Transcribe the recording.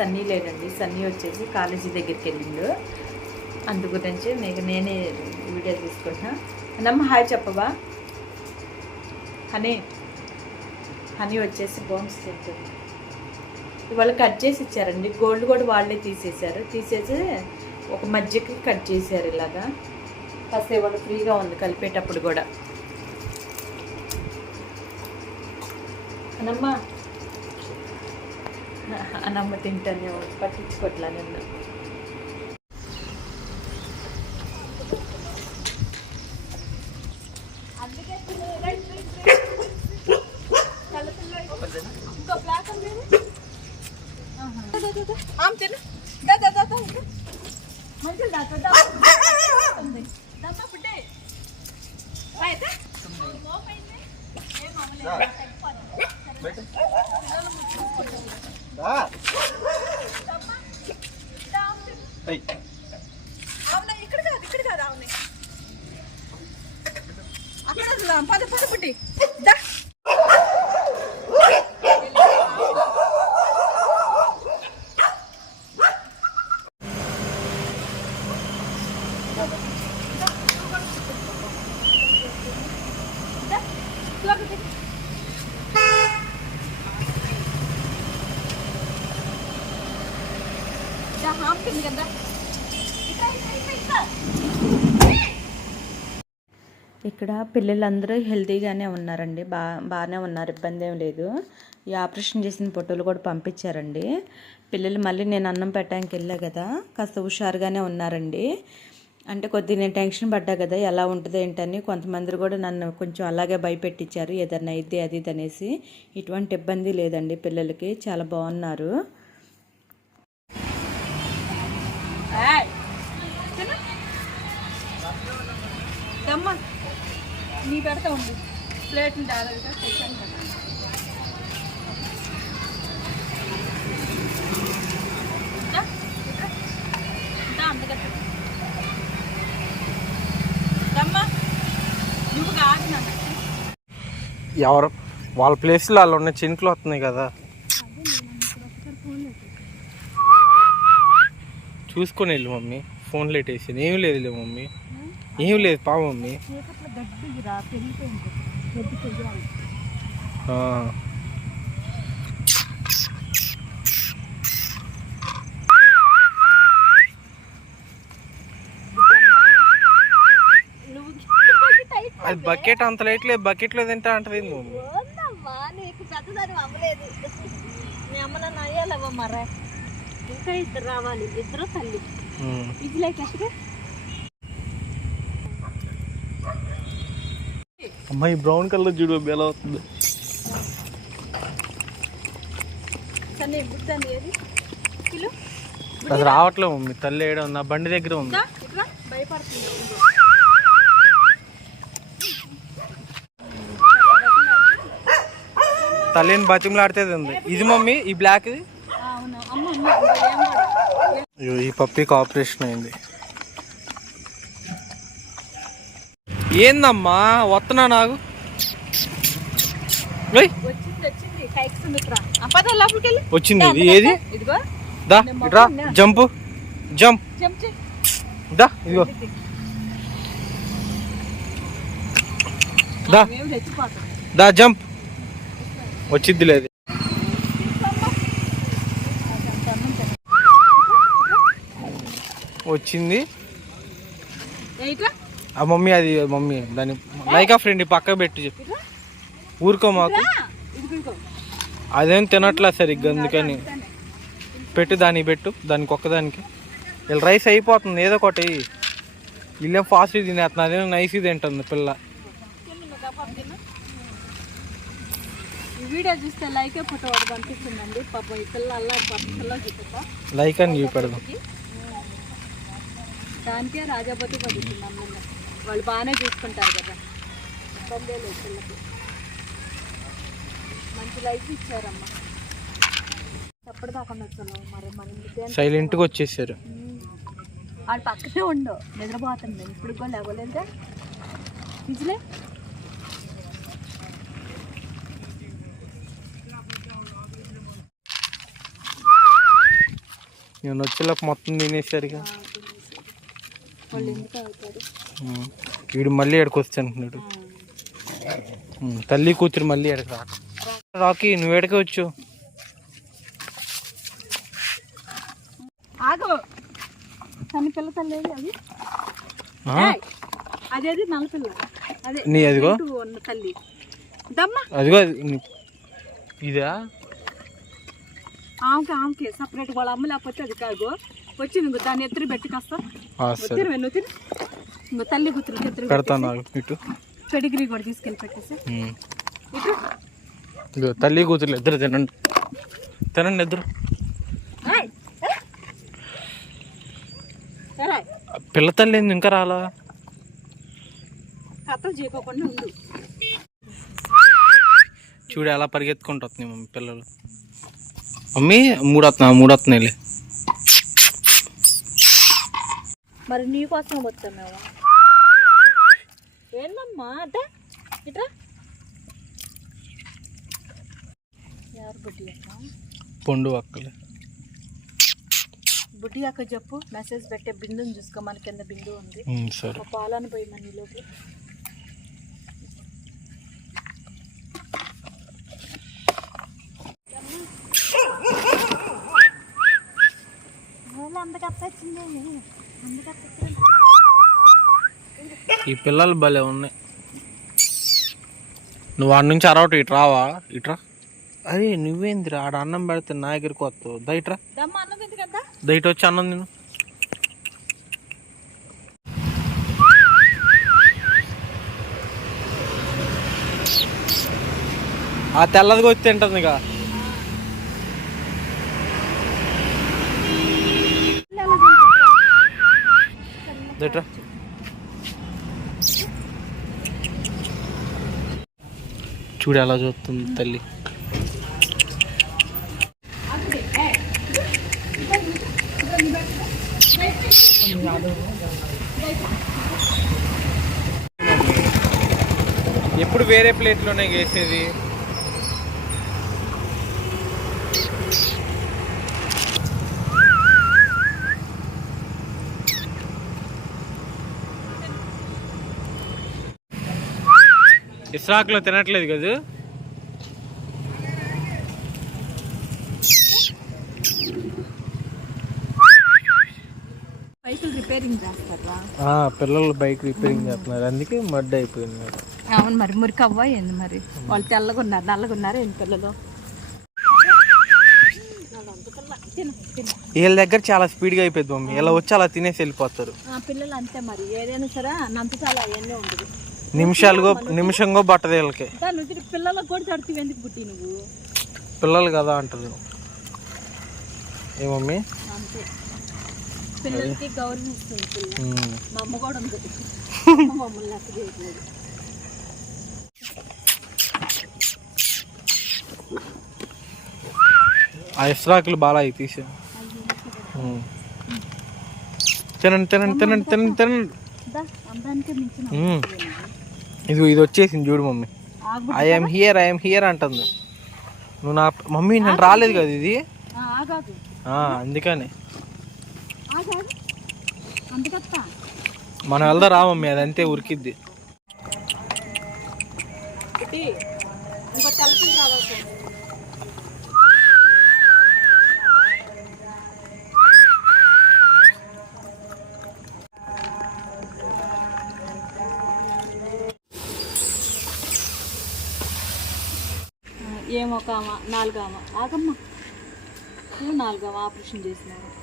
సన్నీ లేడండి సన్నీ వచ్చేసి కాలేజీ దగ్గరికి వెళ్ళిండు. అందు గురించి నీకు నేనే వీడియో తీసుకుంటున్నా. నమ్మ హాయ్ చెప్పవా? హనీ హనీ వచ్చేసి బోన్స్ తింటుంది. ఇవాళ కట్ చేసి ఇచ్చారండి. గోల్డ్ కూడా వాళ్ళే తీసేశారు. తీసేసి ఒక మధ్యకి కట్ చేశారు ఇలాగా. కాస్త ఇవాళ ఫ్రీగా ఉంది కలిపేటప్పుడు కూడా. అనమ్మ అనమ్మ తింటానే పట్టించుకోట్లా నిన్ను ఆమె ఇక్కడ కాదు ఇక్కడ కాదు అవునే అక్కడ. పద పద పుట్టి. దా దా హాంపింది కదా ఇక్కడ పిల్లలందరూ హెల్తీగానే ఉన్నారండి. బా బాగానే ఉన్నారు. ఇబ్బంది ఏం లేదు. ఈ ఆపరేషన్ చేసిన ఫోటోలు కూడా పంపించారండి. పిల్లలు మళ్ళీ నేను అన్నం పెట్టడానికి వెళ్ళా కదా. కాస్త హుషారుగానే ఉన్నారండి. అంటే కొద్ది నేను టెన్షన్ పడ్డా కదా ఎలా ఉంటుంది ఏంటని. కొంతమంది కూడా నన్ను కొంచెం అలాగే భయపెట్టించారు. ఏదన్నా ఇది అది ఇది అనేసి. ఇటువంటి ఇబ్బంది లేదండి పిల్లలకి. చాలా బాగున్నారు. నీ పెడతా ఉంది ప్లేట్ డైరెక్ట్గా తెచ్చాను ఎవరు? వాళ్ళ ప్లేస్లో వాళ్ళు ఉన్న చినుకులు వస్తున్నాయి కదా. చూసుకొని వెళ్ళు మమ్మీ. ఫోన్ లేట్ వేసింది ఏం లేదులే మమ్మీ. ఏం లేదు పా మమ్మీ. పెరిగిపోయింది. గడ్డి పెరిగాలి అది. బకెట్ అంత లైట్ లేదు బకెట్లో తింటా అంటది మమ్మీ ఉందమ్మా నీకు పెద్దదాన్ని అవ్వలేదు. మీ అమ్మ నన్ను అయ్యాలవ్వ మరే. ఇంకా ఇద్దరు రావాలి ఇద్దరు తల్లి. ఇది లైక్ ఎక్కడికి? అమ్మాయి బ్రౌన్ కలర్ చూడు ఎలా అవుతుంది అది రావట్లేదు మమ్మీ తల్లి ఏడ ఉంది ఆ బండి దగ్గర ఉంది. తల్లిని బతిమలాడితే ఉంది. ఇది మమ్మీ ఈ బ్లాక్ అవును. అమ్మ అమ్మ ఇంకా ఏం కూడా. అయ్యో ఈ పప్పికి ఆపరేషన్ అయింది. ఏందమ్మా? వస్తున్నా నాకు. వచ్చింది వచ్చింది. వచ్చింది ఇది. ఏది? దా ఇట్రా జంపు. జంప్. దా ఇదిగో. దా. దా జంప్. వచ్చిద్ది లేదు వచ్చింది. ఆ మమ్మీ అది మమ్మీ దాని లైక్ ఆ ఫ్రెండ్ పక్క పెట్టి చెప్పు. ఊరుకో మాకు. అదేం తినట్లా సరిగ్గా అందుకని. పెట్టు దానికి పెట్టు దానికి ఒక్కదానికి. వీళ్ళ రైస్ అయిపోతుంది ఏదో ఒకటి. వీళ్ళేం ఫాస్ట్ తినేస్తున్నారు అదేం నైస్ తింటుంది పిల్ల. వీడియో చూస్తే లైక్ ఫోటో ఒకటి కనిపిస్తుందండి పాప ఈ పిల్ల అల్లాడి పాప పిల్ల చూపుతా లైక్ అని చూపెడదాం. దానికే రాజాపతి పడుతుంది అమ్మ వాళ్ళు బాగానే చూసుకుంటారు కదా. ఇబ్బందే లేదు పిల్లకి మంచి లైఫ్ ఇచ్చారమ్మా. ఎప్పుడు దాకా వచ్చాను మరి మన సైలెంట్గా వచ్చేసారు. వాడు పక్కనే ఉండు నిద్రపోతుంది. ఇప్పుడు కూడా లేవలేదా ఇదిలే నేను వచ్చేలోపు మొత్తం తినేసరిగా. వాళ్ళు ఎందుకు అవుతారు. వీడు మళ్ళీ ఎక్కడికి వచ్చానుకున్నాడు తల్లి కూతురు మళ్ళీ ఎక్కడికి రా రాకీ నువ్వు ఎక్కడికి వచ్చు నీ అదిగో. ఇటు ఉన్న తల్లి? దమ్మా. అదిగో అది నీ- ఇదా? ఆమెకి ఆమెకి సపరేట్ వాళ్ళ అమ్మ లేకపోతే అది కాదు. వచ్చి నువ్వు దాన్ని ఎత్తురు తిరు నువ్వు తిరు నువ్వు తల్లి కూతురు ఎత్తురు పెడతాను ఇటు. పెడిగిరి కూడా తీసుకెళ్ళి పెట్టేసి. ఇటు. తల్లి కూతురు ఇద్దరు తినండి. తినండి ఇద్దరు. పిల్ల తల్లి ఏంది? ఇంకా రాలా? చూడు ఎలా పరిగెత్తుకుంటూ వస్తున్నాయి మమ్మీ పిల్లలు. మమ్మీ మూడు వస్తున్నా మూడు వస్తున్నాయిలే మరి నీ కోసం వస్తాం మేము. ఏందమ్మా అంటే ఇట్రా. ఎవరు బుడ్డి అక్క? పండు అక్కలే. బుడ్డి అక్క చెప్పు మెసేజ్ పెట్టే బిందుని చూసుకో మన కింద బిందు ఉంది. సరే. పాలను పోయి మన నీలోకి. ఈ పిల్లలు భలే ఉన్నాయి. నువ్వు ఆడ నుంచి అరవట ఇటు రావా? ఇట్రా అరే నువ్వేందిరా? ఆడ అన్నం పెడితే నా దగ్గరికి వస్తావు. దయట్రా దయట వచ్చి అన్నం తిను. ఆ తెల్లదిగా వచ్చి తింటుంది ఇక. దయట్రా చూడు ఎలా చూస్తుంది తల్లి. ఎప్పుడు వేరే ప్లేట్లోనే వేసేది ఇస్రాక్లో తినట్లేదు కదా. పిల్లలు బైక్ రిపేరింగ్ చేస్తున్నారు. అందుకే మడ్ అయిపోయింది అవును మరి మురికి అవ్వ ఏంది మరి? వాళ్ళు తెల్లగా ఉన్నారు నల్లగా ఉన్నారు ఏంటి పిల్లలు? వీళ్ళ దగ్గర చాలా స్పీడ్గా అయిపోయింది మమ్మీ. ఇలా వచ్చి అలా తినేసి వెళ్ళిపోతారు. ఆ పిల్లలు అంతే మరి. ఏదైనా సరే నంతచాలు అవన్నీ ఉండదు. నిమిషాలుగో నిమిషంగో బట్టది వీళ్ళకి. పిల్లలకు కూడా ఎందుకు పుట్టి నువ్వు? పిల్లలు కదా అంటారు ఏ మమ్మీ? అంతే. పిల్లలకి గౌరవిస్తుంది పిల్ల. ఉమ్. మా అమ్మ కూడా ఉంది. అమ్మ మమ్మల్ని లెక్క చేయట్లేదు. ఆ ఇస్రాకులు బాగా అవి తీసే. తినండి తినండి తినండి తినండి. తినండి ఇది ఇది వచ్చేసింది చూడు mummy. I'm here I'm here అంటుంది. నువ్వు నా మమ్మీ నేను రాలేదు కదా ఇది? అందుకని. మనం వెళ్దా రా మమ్మీ అది అంతే ఉరికిద్ది. ఒక ఇంకో తలుపులు ఆమె నాలుగు ఆమె. ఆగమ్మ. నాలుగు ఆమె ఆపరేషన్ చేసినారు